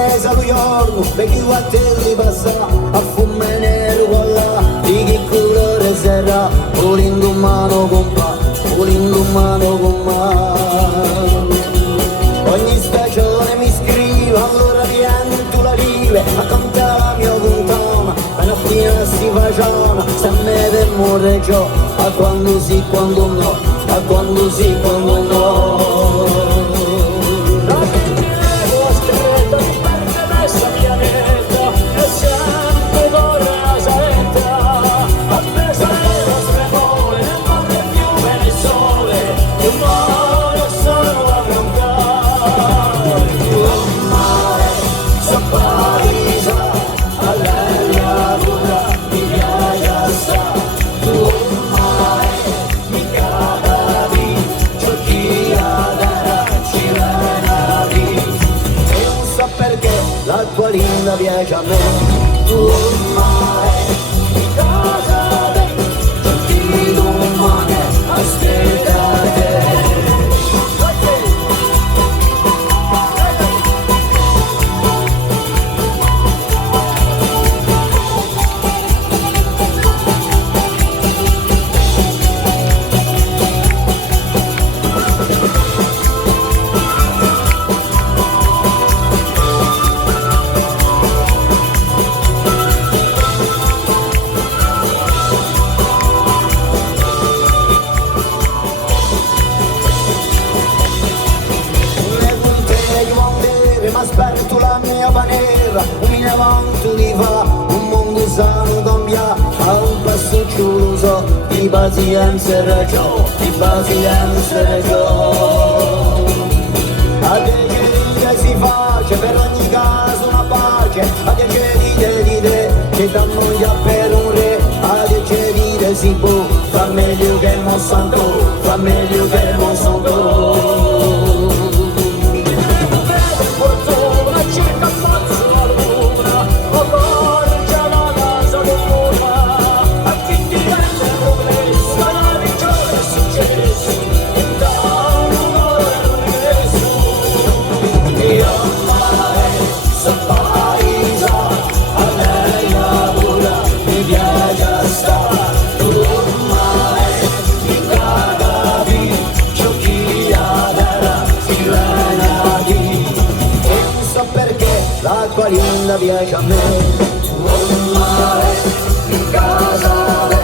mese a giorno, per chi va te li passa, a fumare nero con là, di che colore sarà, volendo compa, volendo compa. Ogni stagione mi scrive, allora pianto la rive, a cantare la mia contana, appena fine si facciona, se me per morire già, a quando sì, quando no, a quando sì, quando no. L'acqua linda piace a me, tu ormai di casa tutti domani aspettate. Aspetto la mia panera, un in avanti di fa, un mondo sano cambia, a un passo chiuso, di pazienza e ragione, di pazienza e ragione. A te che si face, per ogni caso una pace, a te che dite, che danno già per un re, a te che dite si può, fa meglio che Monsanto, fa meglio che Monsanto. L'acqua linda piace a me, tu ormai in casa.